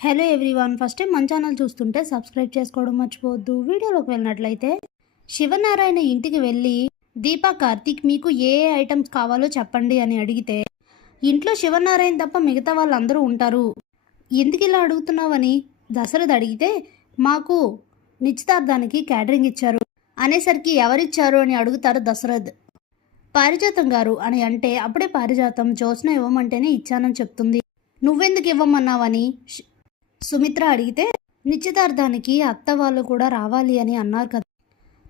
Hello everyone, first time మన channel చూస్తుంటే subscribe చేసుకోవడం మర్చిపోవద్దు. వీడియోలోకి వెళ్ళినట్లయితే శివనారాయణ ఇంటికి వెళ్ళి దీపా కార్తీక్ మీకు ఏ ఏ ఐటమ్స్ కావాలో చెప్పండి అని అడిగితే, ఇంట్లో శివనారాయణ తప్ప మిగతా వాళ్ళందరూ ఉంటారు, ఎందుకు ఇలా అడుగుతున్నావని దశరథ్ అడిగితే, మాకు నిశ్చితార్థానికి క్యాటరింగ్ ఇచ్చారు అనేసరికి ఎవరిచ్చారు అని అడుగుతారు దశరథ్. పారిజాతం గారు అని అంటే అప్పుడే పారిజాతం జ్యోత్స్న ఇవ్వమంటేనే ఇచ్చానని చెప్తుంది. నువ్వెందుకు ఇవ్వమన్నావని సుమిత్ర అడిగితే, నిశ్చితార్థానికి అత్త వాళ్ళు కూడా రావాలి అని అన్నారు కదా,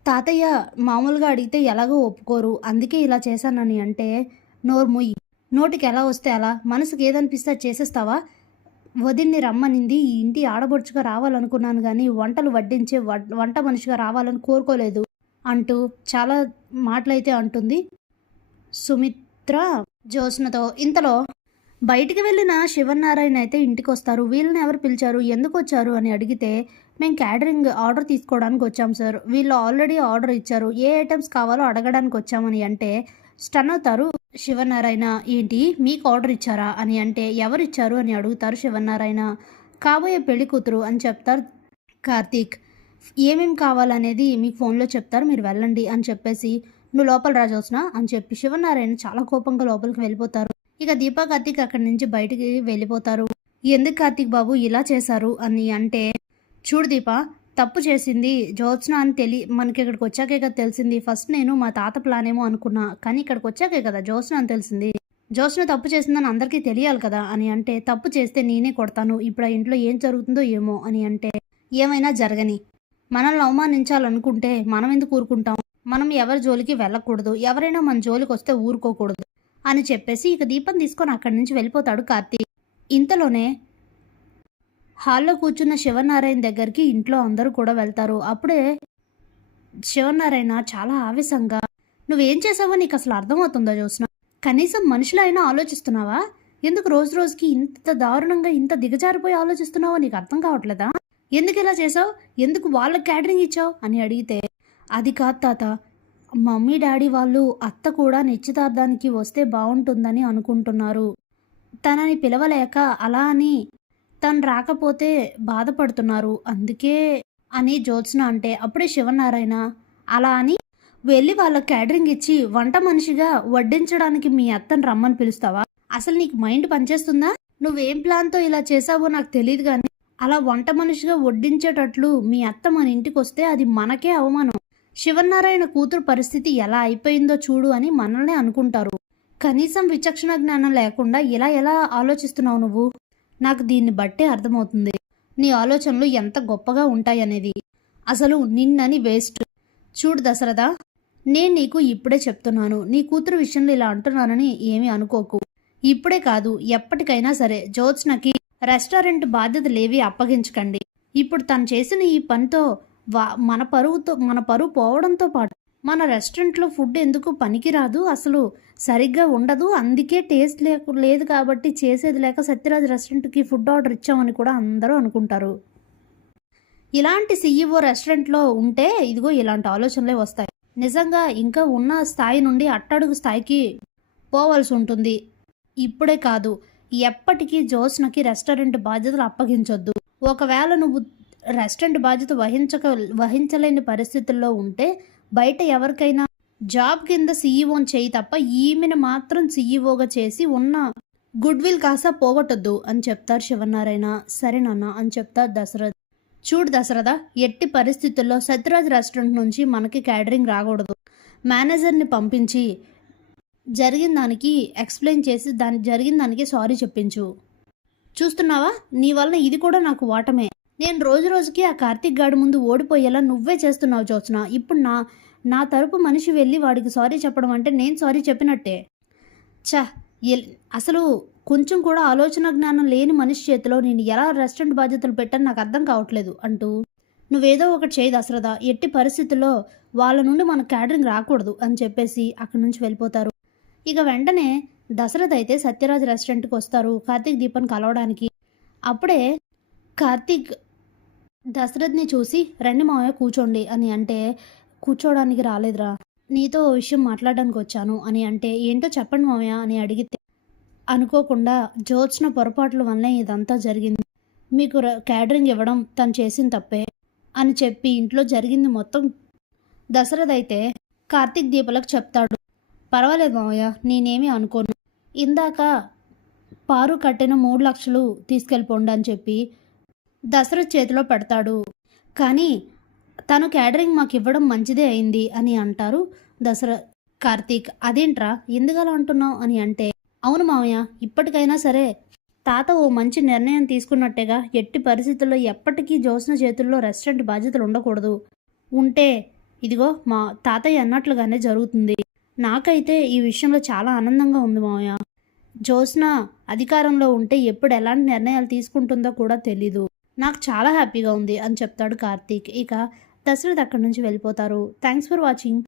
తాతయ్య మామూలుగా అడిగితే ఎలాగో ఒప్పుకోరు, అందుకే ఇలా చేశానని అంటే, నోరు ముయ్యి, నోటికి ఎలా వస్తే అలా, మనసుకి ఏదనిపిస్తే చేసేస్తావా, వదిన్ని రమ్మనింది ఈ ఇంటి ఆడబొడుచుగా రావాలనుకున్నాను కానీ వంటలు వడ్డించే వంట మనిషిగా రావాలని కోరుకోలేదు అంటూ చాలా మాటలైతే అంటుంది సుమిత్ర జ్యోత్స్నతో. ఇంతలో బయటికి వెళ్ళిన శివనారాయణ అయితే ఇంటికి వస్తారు. వీళ్ళని ఎవరు పిలిచారు, ఎందుకు వచ్చారు అని అడిగితే, మేము క్యాటరింగ్ ఆర్డర్ తీసుకోవడానికి వచ్చాం సార్, వీళ్ళు ఆల్రెడీ ఆర్డర్ ఇచ్చారు, ఏ ఐటమ్స్ కావాలో అడగడానికి వచ్చామని అంటే స్టన్ అవుతారు శివనారాయణ. ఏంటి మీకు ఆర్డర్ ఇచ్చారా అని అంటే, ఎవరు ఇచ్చారు అని అడుగుతారు శివనారాయణ. కాబోయే పెళ్లి కూతురు అని చెప్తారు కార్తీక్. ఏమేమి కావాలనేది మీకు ఫోన్లో చెప్తారు, మీరు వెళ్ళండి అని చెప్పేసి, నువ్వు లోపల రా జ్యోత్స్న అని చెప్పి శివనారాయణ చాలా కోపంగా లోపలికి వెళ్ళిపోతారు. ఇక దీపా కార్తీక్ అక్కడి నుంచి బయటికి వెళ్ళిపోతారు. ఎందుకు కార్తీక్ బాబు ఇలా చేశారు అని అంటే, చూడు దీపా, తప్పు చేసింది జ్యోత్స్న అని మనకి ఇక్కడికి వచ్చాకే కదా తెలిసింది. ఫస్ట్ నేను మా తాత ప్లాన్ ఏమో అనుకున్నా, కానీ ఇక్కడికి వచ్చాకే కదా జ్యోత్స్న అని తెలిసింది. జ్యోత్స్న తప్పు చేసిందని అందరికీ తెలియాలి కదా అని అంటే, తప్పు చేస్తే నేనే కొడతాను, ఇప్పుడు ఆ ఇంట్లో ఏం జరుగుతుందో ఏమో అని అంటే, ఏమైనా జరగని, మనల్ని అవమానించాలనుకుంటే మనం ఎందుకు ఊరుకుంటాం, మనం ఎవరి జోలికి వెళ్ళకూడదు, ఎవరైనా మన జోలికి వస్తే ఊరుకోకూడదు అని చెప్పేసి ఇక దీపం తీసుకొని అక్కడి నుంచి వెళ్ళిపోతాడు కార్తీక్. ఇంతలోనే హాల్లో కూర్చున్న శివనారాయణ దగ్గరికి ఇంట్లో అందరూ కూడా వెళ్తారు. అప్పుడే శివనారాయణ చాలా ఆవేశంగా, నువ్వేం చేసావో నీకు అసలు అర్థమవుతుందా జ్యోత్స్న, కనీసం మనుషులైనా ఆలోచిస్తున్నావా, ఎందుకు రోజు రోజుకి ఇంత దారుణంగా ఇంత దిగజారిపోయి ఆలోచిస్తున్నావో నీకు అర్థం కావట్లేదా, ఎందుకు ఇలా చేసావు, ఎందుకు వాళ్ళకి క్యాటరింగ్ ఇచ్చావు అని అడిగితే, అది కాదు తాత, మమ్మీ డాడీ వాళ్ళు అత్త కూడా నిశ్చితార్థానికి వస్తే బాగుంటుందని అనుకుంటున్నారు, తనని పిలవలేక అలా అని తను రాకపోతే బాధపడుతున్నారు, అందుకే అని జ్యోత్స్న అంటే, అప్పుడే శివనారాయణ, అలా అని వెళ్ళి వాళ్ళ క్యాటరింగ్ ఇచ్చి వంట మనిషిగా వడ్డించడానికి మీ అత్తని రమ్మని పిలుస్తావా, అసలు నీకు మైండ్ పనిచేస్తుందా, నువ్వేం ప్లాన్తో ఇలా చేసావో నాకు తెలియదు, కానీ అలా వంట మనిషిగా వడ్డించేటట్లు మీ అత్త మన ఇంటికి వస్తే అది మనకే అవమానం, శివనారాయణ కూతురు పరిస్థితి ఎలా అయిపోయిందో చూడు అని మనల్నే అనుకుంటారు, కనీసం విచక్షణ జ్ఞానం లేకుండా ఇలా ఎలా ఆలోచిస్తున్నావు నువ్వు, నాకు దీన్ని బట్టే అర్థమవుతుంది నీ ఆలోచనలు ఎంత గొప్పగా ఉంటాయనేది, అసలు నిన్నని వేస్ట్. చూడు దశరథ, నేను నీకు ఇప్పుడే చెప్తున్నాను, నీ కూతురు విషయంలో ఇలా అంటున్నానని ఏమీ అనుకోకు, ఇప్పుడే కాదు ఎప్పటికైనా సరే జ్యోత్స్నకి రెస్టారెంట్ బాధ్యతలేవి అప్పగించకండి, ఇప్పుడు తను చేసిన ఈ పనితో మన పరువు పోవడంతో పాటు మన రెస్టారెంట్లో ఫుడ్ ఎందుకు పనికిరాదు, అసలు సరిగ్గా ఉండదు, అందుకే టేస్ట్ లేదు కాబట్టి చేసేది లేక సత్యరాజ్ రెస్టారెంట్కి ఫుడ్ ఆర్డర్ ఇచ్చామని కూడా అందరూ అనుకుంటారు. ఇలాంటి సీఈఓ రెస్టారెంట్లో ఉంటే ఇదిగో ఇలాంటి ఆలోచనలే వస్తాయి, నిజంగా ఇంకా ఉన్న స్థాయి నుండి అట్టడుగు స్థాయికి పోవాల్సి ఉంటుంది. ఇప్పుడే కాదు ఎప్పటికీ జ్యోత్స్నకి రెస్టారెంట్ బాధ్యతలు అప్పగించొద్దు, ఒకవేళ నువ్వు రెస్టారెంట్ బాధ్యత వహించలేని పరిస్థితుల్లో ఉంటే బయట ఎవరికైనా జాబ్ కింద సీఈఓని చేయి తప్ప ఈమెను మాత్రం సీఈఓగా చేసి ఉన్న గుడ్ విల్ కాస్త పోగొట్టొద్దు అని చెప్తారు శివనారాయణ. సరే నాన్న అని చెప్తారు దశరథ్. చూడు దశరథ, ఎట్టి పరిస్థితుల్లో సత్యరాజ్ రెస్టారెంట్ నుంచి మనకి క్యాటరింగ్ రాకూడదు, మేనేజర్ని పంపించి జరిగిన దానికి ఎక్స్ప్లెయిన్ చేసి జరిగిన దానికి సారీ చెప్పించు, చూస్తున్నావా నీ వలన ఇది కూడా నాకు వాటమే, నేను రోజు రోజుకి ఆ కార్తీక్ గాడి ముందు ఓడిపోయేలా నువ్వే చేస్తున్నావు జ్యోత్స్న, ఇప్పుడు నా తరపు మనిషి వెళ్ళి వాడికి సారీ చెప్పడం అంటే నేను సారీ చెప్పినట్టే, అసలు కొంచెం కూడా ఆలోచన జ్ఞానం లేని మనిషి చేతిలో నేను ఎలా రెస్టారెంట్ బాధ్యతలు పెట్టని నాకు అర్థం కావట్లేదు అంటూ, నువ్వేదో ఒకటి చేయి దశరథ, ఎట్టి పరిస్థితుల్లో వాళ్ళ నుండి మన క్యాటరింగ్ రాకూడదు అని చెప్పేసి అక్కడి నుంచి వెళ్ళిపోతారు. ఇక వెంటనే దశరథ్ అయితే సత్యరాజ్ రెస్టారెంట్కి వస్తారు కార్తీక్ దీపన్ కలవడానికి. అప్పుడే కార్తీక్ దశరథ్ని చూసి, రండి మావయ్య కూర్చోండి అని అంటే, కూర్చోడానికి రాలేదురా, నీతో ఓ విషయం మాట్లాడడానికి వచ్చాను అని అంటే, ఏంటో చెప్పండి మావయ్య అని అడిగితే, అనుకోకుండా జ్యోత్స్న పొరపాట్ల వల్లే ఇదంతా జరిగింది, మీకు క్యాటరింగ్ ఇవ్వడం తను చేసిన తప్పే అని చెప్పి ఇంట్లో జరిగింది మొత్తం దశరథ్ అయితే కార్తీక్ దీపలకు చెప్తాడు. పర్వాలేదు మావయ్య, నేనేమీ అనుకోను. ఇందాక పారు కట్టిన 3 లక్షలు తీసుకెళ్ళిపోండి అని చెప్పి దశరథ్ చేతిలో పెడతాడు. కానీ తను క్యాటరింగ్ మాకు ఇవ్వడం మంచిదే అయింది అని అంటారు కార్తీక్. అదేంట్రా ఎందుకలా అంటున్నావు అని అంటే, అవును మావయ్య, ఇప్పటికైనా సరే తాత ఓ మంచి నిర్ణయం తీసుకున్నట్టేగా. ఎట్టి పరిస్థితుల్లో ఎప్పటికీ జ్యోత్స్న చేతుల్లో రెస్టారెంట్ బాధ్యతలు ఉండకూడదు. ఉంటే ఇదిగో మా తాతయ్య అన్నట్లుగానే జరుగుతుంది. నాకైతే ఈ విషయంలో చాలా ఆనందంగా ఉంది మావయ్య. జ్యోత్స్న అధికారంలో ఉంటే ఎప్పుడు ఎలాంటి నిర్ణయాలు తీసుకుంటుందో కూడా తెలీదు. నాకు చాలా హ్యాపీగా ఉంది అని చెప్తాడు కార్తీక్. ఇక దశరథ్ అక్కడి నుంచి వెళ్ళిపోతారు. Thanks for watching.